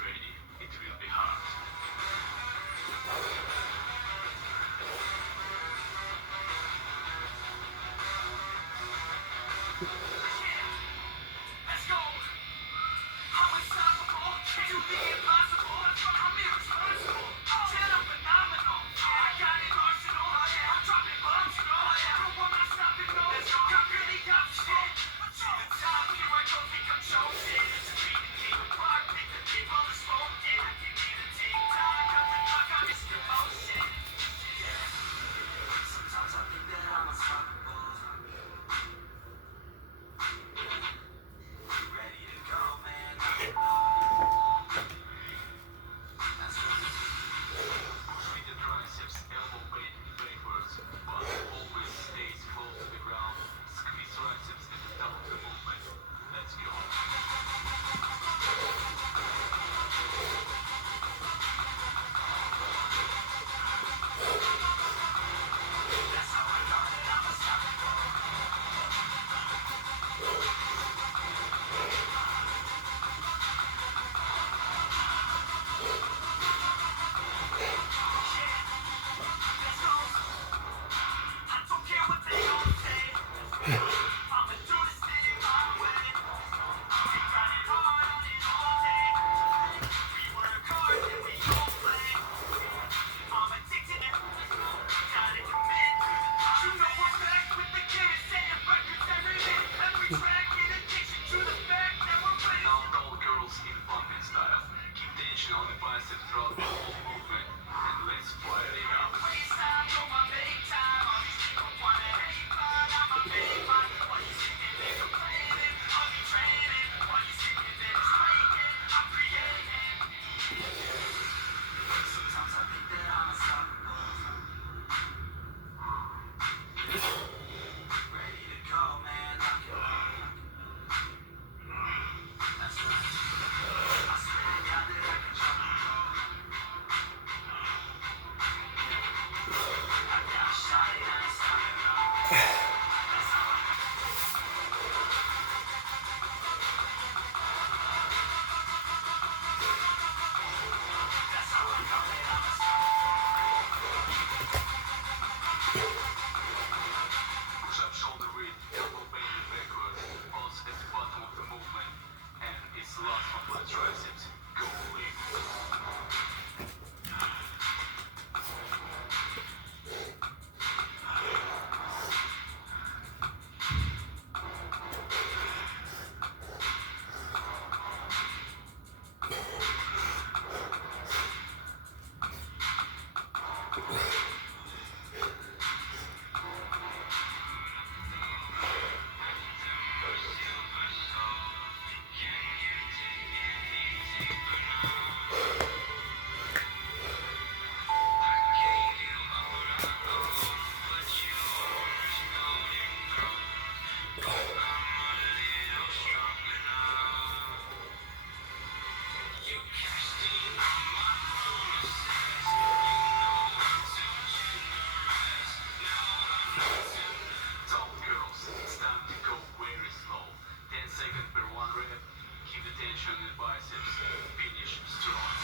ready. It will be hard. Let's go. I'm unstoppable. Can't do the impossible. I'm irresponsible. Shit, I'm phenomenal. I got an arsenal. I'm dropping bombs, you know. No, I'm not stopping, no. Got really up shit. The top, here I go, think I'm chosen. Beat the king of rock, make the people smoking. Give me the tick-tock of the clock, I'm in slow motion. Yeah. Sometimes I think that I'm unstoppable. Ready to go, man. That's right. With the triceps, elbow bending backwards, but always stays close to the ground. Squeeze triceps at the top of the movement. Let's go. That's how I know that I'm unstoppable. Let's go. I don't care what they all say. I'ma do this thing my way. I've been grinding hard on it all day. We work hard and we don't play. I'm addicted and gotta commit. You know I'm back with the Guinness, setting records every minute, every track. In addition to the fact that we're winning. Now all girls in pumping style. Keep tension on the bicep throughout the whole movement, and let's fire it up. Waste time, go my big time. All these people wanna hate, but I'm a big man. While you sitting there complaining, I'll be training. While you sitting there just waiting, I'm creating. Sometimes I think that I'm unstoppable. Ready to go, man. That's right. I swear to God that I can jump and go. I got a shot and I ain't stopping, no. That's how I know. That's how I know that I'm unstoppable. Push up, shoulder width, elbow bending backwards, pulse at the bottom of the movement, and it's the last one for the triceps. Go in. Top girls, it's time to go very slow. 10 seconds per one rep. Keep the tension in the biceps. Finish strong.